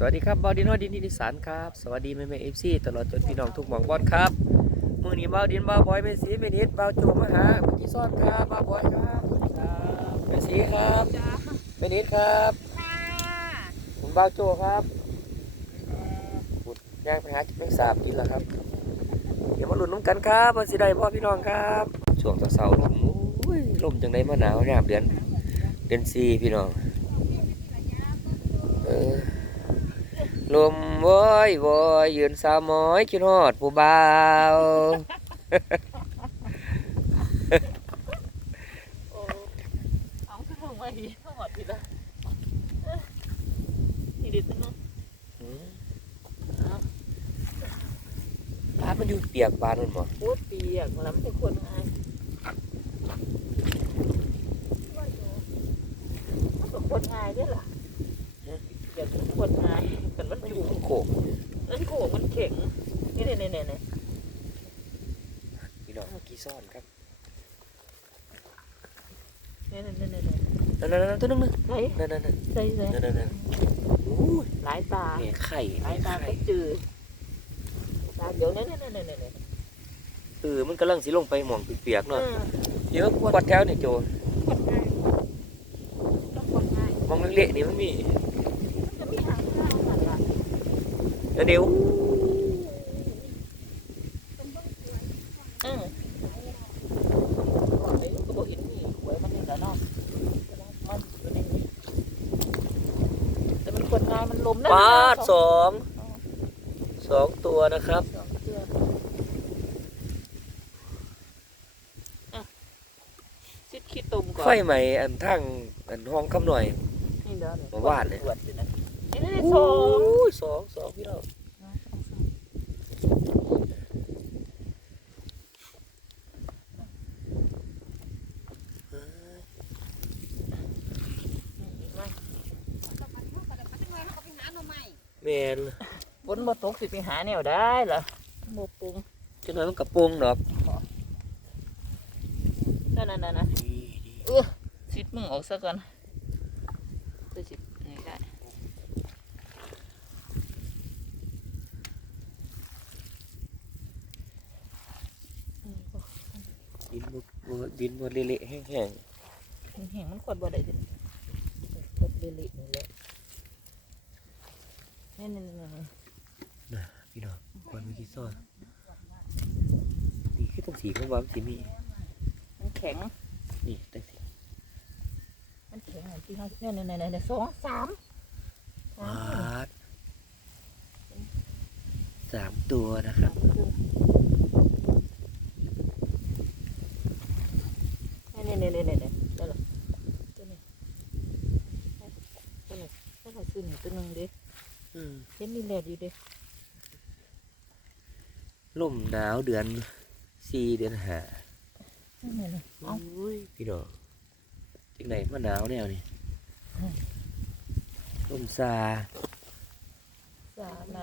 สวัสดีครับบอดินฮอดินดิสานครับสวัสดีแม่แม่เอฟซีตลอดจนพี่น้องทุกหม่องบอลครับมือนี้บาวดินบาวบอยแม่สีแม่นิดบาวโจมาหาพี่ซ่อนครับบาวบอยครับสวัสดีครับแม่สีครับแม่นิดครับผมบาวโจครับบุดย่างไปหาแมงสาบกินแล้วครับ เดี๋ยวมาลุ้นน้ำกันครับว่าสิได้พ่อพี่น้องครับช่วงเสาร์ๆลมอุ้ยลมจังไดมาหนาวเนี่ยามเดือนเดือนสี่พี่น้องเออ ลมวอยวอยยืนสาวหมอยคิดฮอดผู้บ่าวเอาขึ้นลงมาดีทั้งหมดทีละนี่ดิตั้งอืมบานมันอยู่เปียกบานมันบ่โอ้เปียกแล้วมันเป็นคนง่ายมันเป็นคนง่ายด้วยล่ะเดี๋ยวเป็นคนง่ายแต่มัน มันอ อยู่ ยู่ มันโขก นั่นโขกมันแข็งนี่เนี่ยเนี่ยเนี่ย พี่น้องกี่ซ่อนครับ เนี่ยเนี่ยเนี่ยเนี่ย นั่นนั่นนั่น ตัวนึงนึงใส่นั่นนั่นนั่นใส่ใส่นั่นนั่นนั่นอู้ยหลายตาแม่ไข่หลาแม่ยตาไข่ก็จืดตาเดี๋ยวเนี่ยเนี่ยเนี่ยเนี่ยเนี่ยเออมันกำลังสิลงไปหมองเปียกๆเอเนาะอเดี๋ยวกวาดแถวนี่โจคนง่ายต้องคนง่ายมองเละๆนี่มันมีมันจะมีหางข้าวหันหลังแล้วเดี๋ยว เออก่อนเลยก็บอกเห็นนี่หวยมันนี่แหละเนาะมันอยู่ในนี้แต่มันคนงานมันลมนะ ปา ดสองสองตัวนะครับสองเชือกอะซิดขี้ตุ่มก่อนไฟใหม่อันทั้งอันห้องคำหน่อย นี่เด้อเมื่อวานเนี่ยตรวจอยู่นะนี่นี่โอ้สองยสองสองพี่น้อง แม นบนบ่ตกสิไปหาแนวได้เหรอบ่ปรุงจังหน่อยมันกระโปรงดอกนั่นนั่นนั่นนะดีดีเออซิดมึงออกซะก่อนจะสินี่ได้ดินบดดินบดเละๆแห้งแห้งๆมันกดบ่ได้ดิกดเละๆนี่แหละ นี่นี่นี่นี่ๆนะพี่น้องคนเมื่อกี้ซ่อนนี่คือตั้งสีของวามนสีมีมันแข็ง นี่ตั้งสีมันแข็งอันที่เขาเนี่ยเนี่ยเนี่ยเนี่ยสองสามสามวาดสามตัวนะครับเนี่ยเนี่ยเนี่ยเนี่ยเนี่ยได้หรอตัวนี้ตัวนี้ตัวนี้ซื้อหนึ่งตัวหนึ่งดิ อืม เห็นมีแลดอยู่ดิลมหนาวเดือนสี่เดือนห้านี่นี่เอาโอ้ยพี่น้องจังไหนมาหนาวแนวนี่ลมซา สาอะไร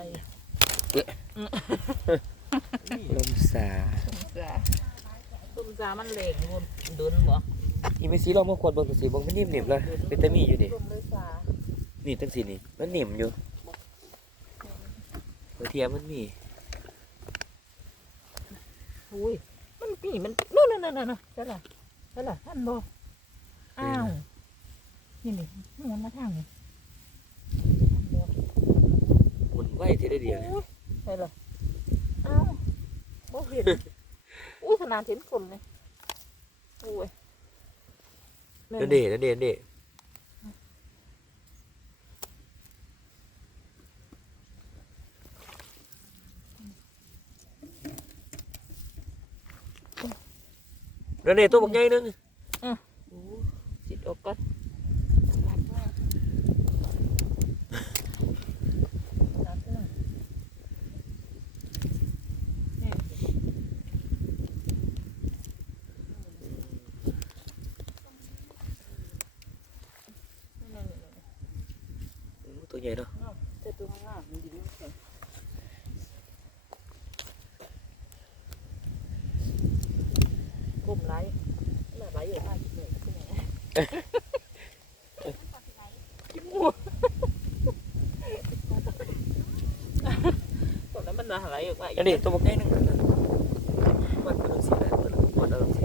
ลมซาตุ้มซาตุ้มซามันเหล็กมันดุนบ่อีไม่สีลองมาขวดเบิ่งตัวสีเบิ่งมันนิ่มๆแล้วเป็นตะมีอยู่ดิ ตุ้มเลยซานี่ตั้งสีนี่มันนิ่มอยู่ กระเทียมมันมีอุ้ยมันปีมันนู่นนั่นนั่นนั่นใช่ล่ะใช่ล่ะท่านบ่อ้าวนี่นี่มันมาทางนี่หมุนไหวทีละเดียวเนี่ยใช่ล่ะอ้าวบ่เห็นอุ้ยขนาดเห็นคนเลยโอ้ยนั่นเด่นั่นเด่นั่นเด่นั่ เด่ตัวบักใหญ่นึงสิออกก่อนนี่นี่นี่นี่ ตัวใหญ่เนาะ แต่ตัวข้างหน้ามันดินมันแข็งก้มไหลไหลอยู่มากเลยขึ้นยังไงกินหมู น่ะไหลออกมาอีกอันนี้ตัวบักใหญ่นึงนั่นน่ะมันเป็นสีอะไรมันมันเอาสี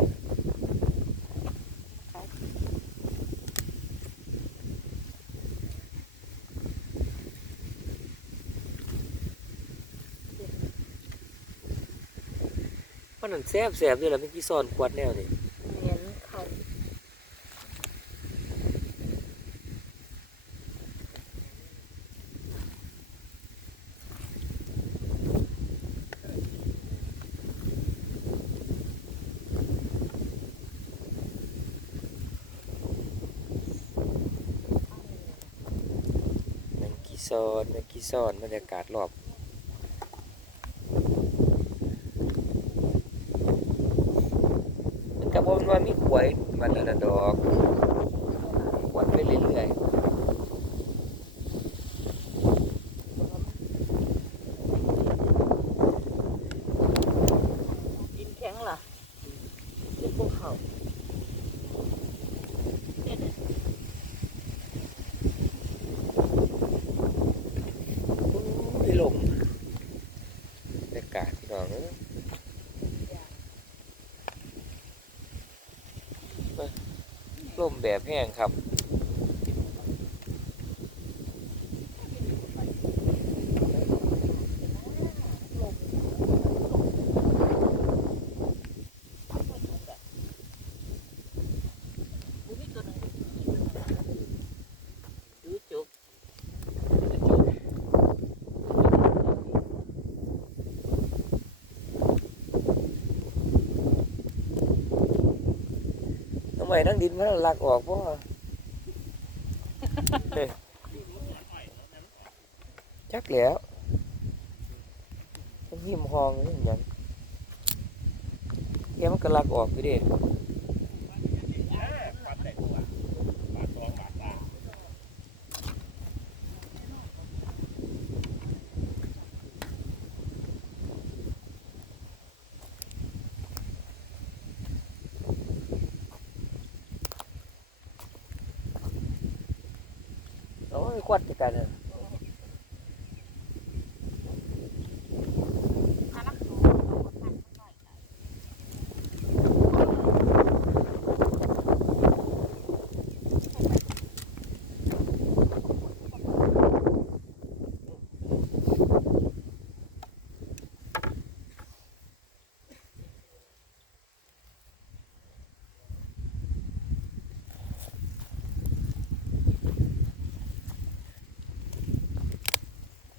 มันนั่นแซ่บแซ่บด้วยล่ะเมื่อกี้ซ่อนขวดแนวนี่เนียนเขา แมงกี้ ซ่อนเมื่อกี้ซ่อนบรรยากาศรอบมันก็บอกว่ามีขวยมันนั่นน่ะดอกขวดไปเรื่อยๆ ดินแข็งล่ะเป็นภูเขาเนี่ยนะ ไม่ลมบรรยากาศพี่น้องเอ้ย ลมแบบแห้งครับ อุ้ยตัวหนึงดูจุก ทำไมนั่งดินมันหลักออกเพราะจักแล้วยิ้มหองนี่หยังแกมันก็ลักออกไปเด้ โอ้ยควัดไปกันอะ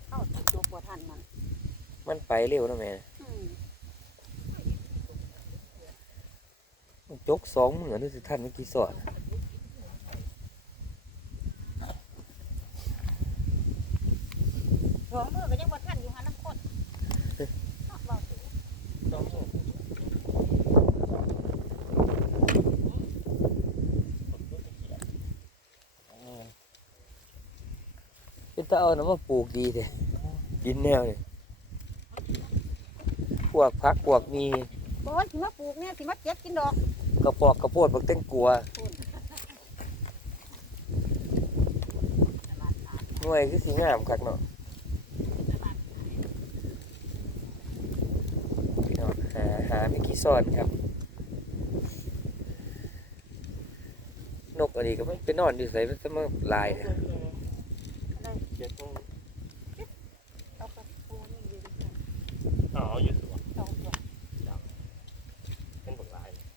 เข้าตัวปวดทันมัน มันไป เร็วนะแม่อืมมันจกสองมือนึกสิท่านเมื่อกี้สอนสองมือก็ยังปวดทันอยู่หาน้ำข้นเนาะเว้าสิเป็นตาเอาน้ำมาปลูกดีเถอะดินแนวเนี่ยพ วกพักพวกมีโอ้ยสิมาปลูกเนี่ยสิมาเก็บกินดอกกระปอกกระโพดบักเต้งกลัวหน่วยคือสีงามคักเนาะพี่น้องหาหาไม่กี่ซ่อนครับ นกอันนี้ก็มันไปนอนอยู่ใส่มันจะมาลายเนี่ย เอาไปปูนี่อยู่ดิ อ๋ออยู่สวน สองตัว เป็นบทลาย บรรย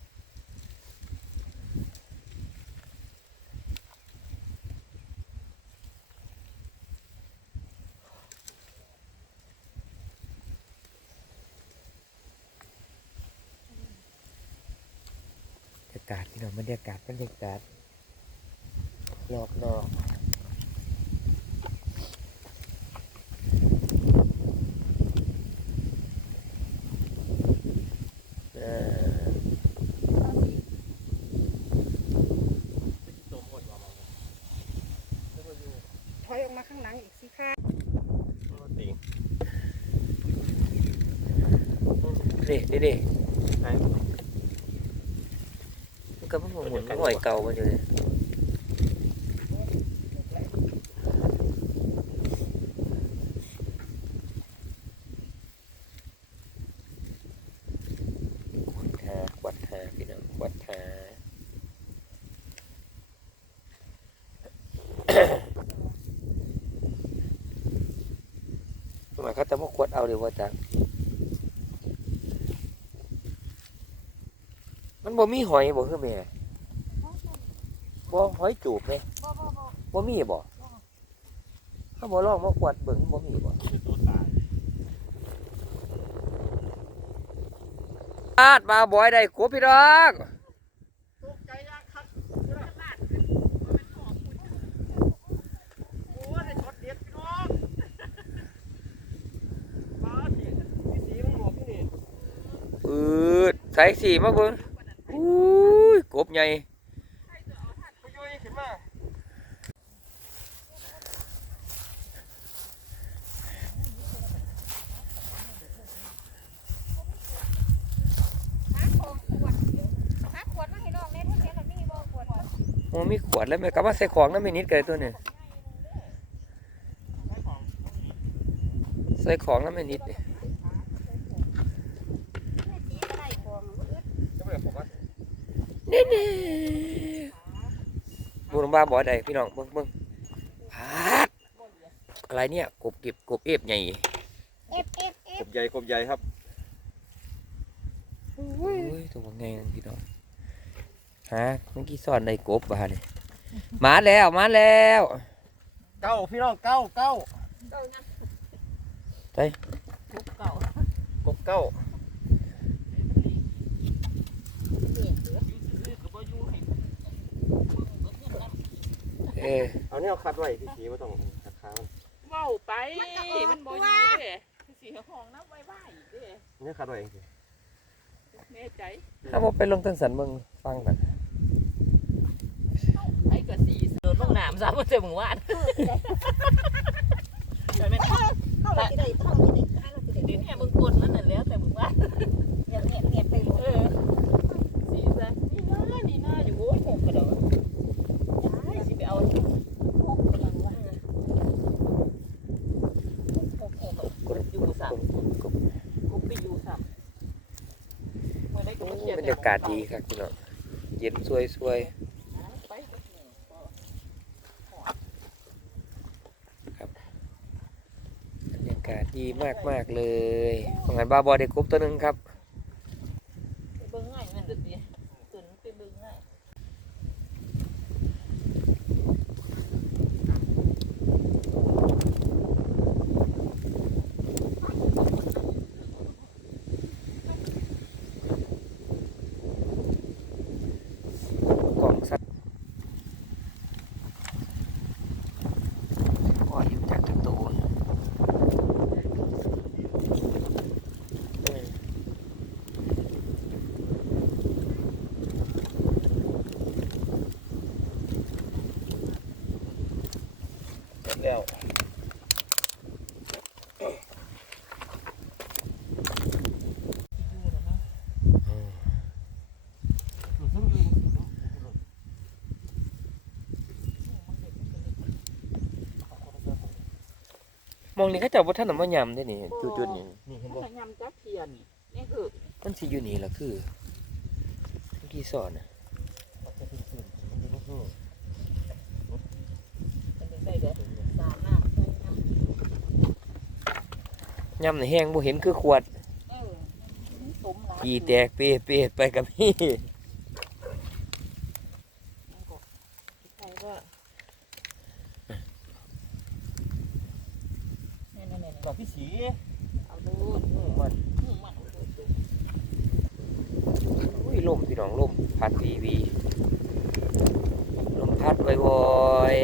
ากาศพี่น้องบรรยากาศบรรยากาศรอบนอกเอ่อตัวหมดว่ามาถอยออกมาข้างหลังอีกสิค่ะติงนี่นี่นี่มันก็มันหมุนมันหอยเก่ามันอยู่เลย หมาย เขาจะมาขวดเอาเดี๋ยวว่าจังมันบ่มีหอยบ่คือแม่บ่หอยจูบเลยบ่บ่บ่บ่มีบ่เขาบ่ลองมาขวดเบิ่งบ่มีบ่คือตัวตาดมาบ่อยได้กบพี่ดอก ตกใจยากครับโอ้ยได้ช็อตเด็ดพี่น้องมาสิพี่สีมันหมวกที่นี่ อืด ใส่สีมาเบิ่งอุ้ยกบใหญ่ไปยุยขึ้นมาหาของขวดหาขวดมาให้น้องแน่ทุกเทียนน่ะมีบ่ขวดโอ้มีขวดแล้วแม่ก็มาใส่ของนำแม่นิดก็ได้ตัวนี้ใช้ของใส่ของนำแม่นิดนี่สีก็ได้ของอึด จะไม่ผมว่า นี่นี่บุญบาบ่ได้พี่น้องเบิ่งเบิ่งพาดอะไรเนี่ยกบเก็บกบเอฟใหญ่เอฟเอฟเอกฟบใหญ่กบใหญ่ครับอุ้ยตัวบ่ไงนั่นพี่น้องฮะเมื่อกี้สอนได้กบบาดนี่มาแล้วมาแล้วเก้าพี่น้องเก้าเก้าเก่านะไปลูกเก่ากบเก้า นี่เหลือ เออเอาเนี่ยคัดไว้พี่สีว่าต้องคัดค้างเว้าไป มันบ่อยู่เด้สีห้องน้ำไว้ไว้เด้เนี่ยคัดไว้เองสิแน่ใจถ้าบ่ไปลงต้นสันเบิ่งฟังกันไอ้ก็สีเดินลงน้ำซะบ่เจอมึงว่าเข้าไปที่ใดเข้าไปที่ใดเข้าไปที่ใดดินแห่มึงกดมันนั่นแล้วแต่มึงว่าเงียบเงียบเงียบไปหมดเออสีซะนี่น่านี่น่าอยู่โอ้ยหกกระดอกได้สิไปเอา พกไปยังว่า หกหกอยู่สามกูไปอยู่สามเมื่อได้กู โอ้ เขียน บรรยากาศดีครับพี่น้องเย็นสวยสวยครับรรยากาศดีมากมากเลยของงานบาบอได้กบตัวหนึ่งครับงง่ายนั่นเด้อติตื่นไปเบิ่งง่าย กล่องสัตว์ก็อยู่จากจักรตูนเออ เสร็จแล้ว มองนี่เขาเจ้าบ่ทันนำมายำได้นี่จุดๆนี่นี่เห็นมับ่นยำจักเทียนนี่นี่คือมันสิอยู่นี่ล่ะคือเมื่อกี้สอนน่ะมันถึงได้เด้อสามน้ำใส่น้ำยำในแห้งบ่เห็นคือขวดเออสมหลายกี่แตกเปเปไปกับพี่ ใช่ว่านี่นี่นี่ ดอกพี่สีเอาดูมันหูมันดูดูอุ้ยลมพี่น้องลมพัดวีวีลมพัดบ่อย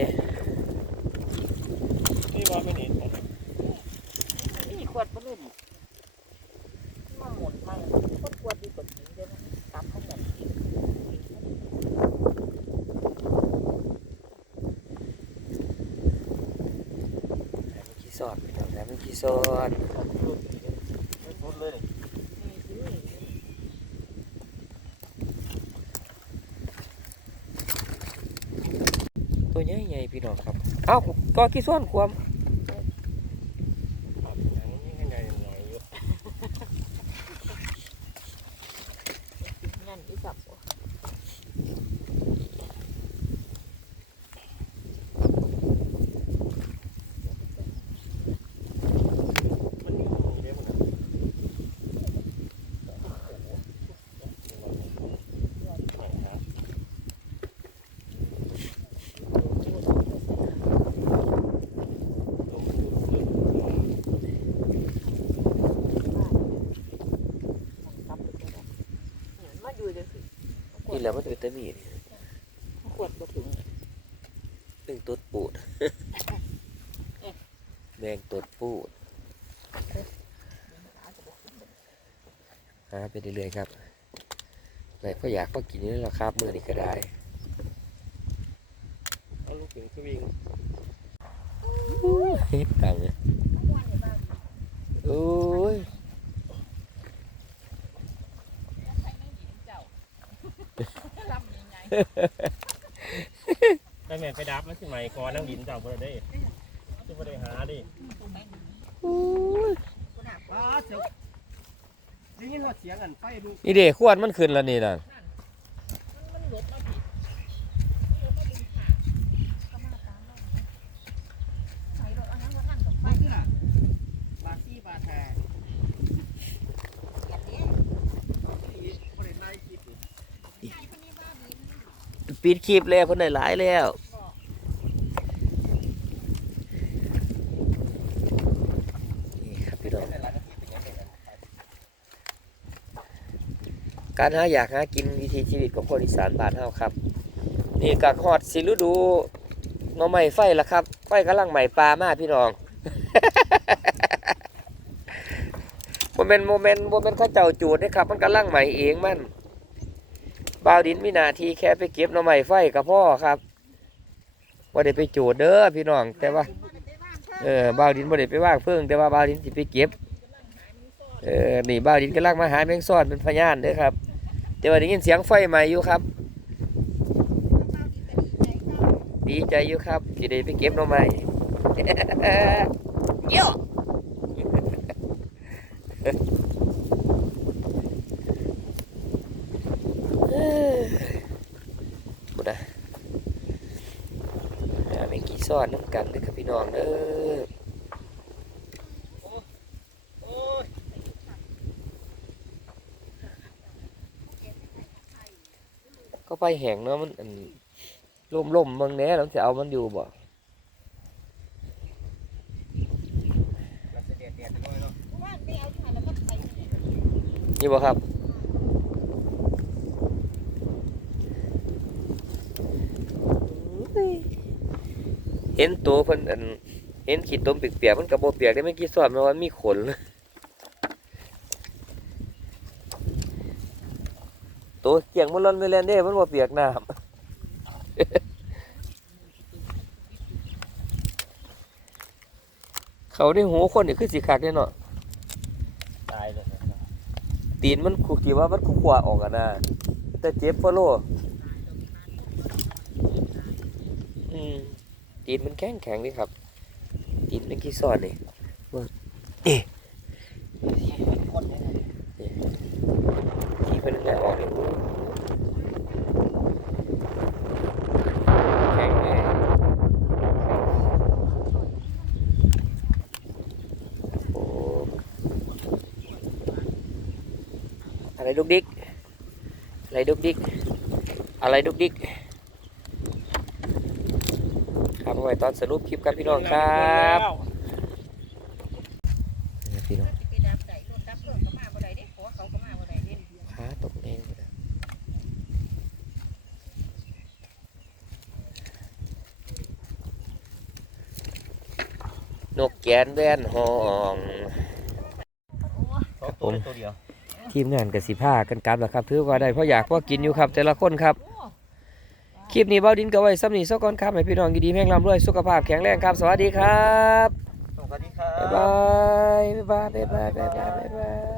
นี่ว่าไม่เห็นนี่ขวดปลุ่มมาหมุนมาขวดขวดดีกว่านี้เดี๋ยวมันกลับเข้าหมด ๆแต่ไม่ขี้สอดพี่น้ ต่ไม่ขี้สอนตัวใหญ่ๆพี่น้องครับ เอ้าก็ขี้ส่วนความ อันนี้ยังไงยังไงอยู่ นั่นอีสับ อ แล้วมันเป็นตะมีนี่ขวดบ่ถึงหนึ่งตดปูด แมงตดปูดหาไปเรื่อยๆครับไหนก็อยากก็กินนี่แหละครับมือนี้ก็ได้เอาลูกถึงสวิงเฮ็ดตังค์เนี่ยโอ้ย ลำยัง ไงได้แม่ไปดับมันสิใหม่ก่อนนั่งดินเจ้าบ่ได้จะบ่ได้หาดิป้าเสียวได้ยินว่าเสียงอันไฟดูนี่เด็กขวดมันขึ้นแล้วนี่น่ะ มันหลดมาผิด ไฟรถอันนั้นว่านั่นกับไฟนี่ล่ะบาทสี่บาทแท้เกียรติเนี่ยบ่ได้ไล่คลิปนี่ ปิดคลิปแล้วเพิ่นได้หลายแล้วนี่ครับพี่น้องการหาอยากหากินวิถีชีวิตของคนอีสานบ้านเฮาครับ นี่ก็ฮอดสิฤดูหน่อไม้ไฟละครับไฟกำลังใหม่ปลามาพี่น้องโมเมนต์โมเมนต์โมเมนต์ข้าเจ้าจูดนะครับ มันกำลังใหม่เองมัน บ่าวดินมีนาทีแค่ไปเก็บหน่อไม้ไฟกับพ่อครับว่าได้ไปจูดเด้อพี่น้อง แต่ว่า เออบ่าวดินบ่ได้ไปว่างเพิ่งแต่ว่าบ่าวดินสิไปเก็บ เออนี่บ่าวดินกำลังมาหาแมงซ่อนเป็นพยานเด้อครับ แต่ว่าได้ยินเสียงไฟใหม่อยู่ครับ ดีใจอยู่ครับที่ได้ไปเก็บหน่อไม้เยอะบุดาห ซ้อนน้ำกันเด้อครับพี่น้องเด้อโอ้ยก็ไปแห้งเนาะมันอันล่มล่มบางแหน่เราจะเอามันอยู่บ่มันสิแดดๆน้อยเนาะ ว่าไม่เอาที่ไหนแล้วก็ไปนี่ นี่บ่ครับ เห็นตัวเพิ่นอันเห็นขีดตมเปียกๆมันก็บ่เปียกได้ไม่กี่ซ้อนมันว่ามีขนตัวเกี่ยงมันร้อนไปแลนเด้มันบ่เปียกน้ำเขาได้หูคนนี่คือสิคักแน่เนาะตายเลยตีนมันคุกที่ว่ามันคุกขวาออกอะนะแต่เจ็บฟอโลอืม ตีนมันแข็งแข็งนี่ครับ ตีนมันกี่ซอนนี่ว่าเอ๊ะคนเนี่ยที่เป็นอะไรออกนี่แข็งแน่โอ้อะไรดุกดิกอะไรดุกดิกอะไรดุกดิกครับเอาไว้ตอนสรุปคลิปครับพี่น้องครับพี่น้องไปดับไก่รถดับรถก็มาบ่ได้เด้หัวเขาตกเองเลยนกแกนแว่นห้องทีมงานกับสิผ้ากันกลับแล้วครับถือว่าได้เพราะอยากเพราะกินอยู่ครับ แต่ละคนครับ ลิปนี้เบ้าดินก็ไว้ซ้ำนี้สักก่อนครับให้พี่น้องดีๆแม่งลำรวยสุขภาพแข็งแรงครับ สวัสดีครับ สวัสดีครับ๊ายบบายบ๊ายบาย บ๊ายบาย บ๊ายบาย บ๊ายบาย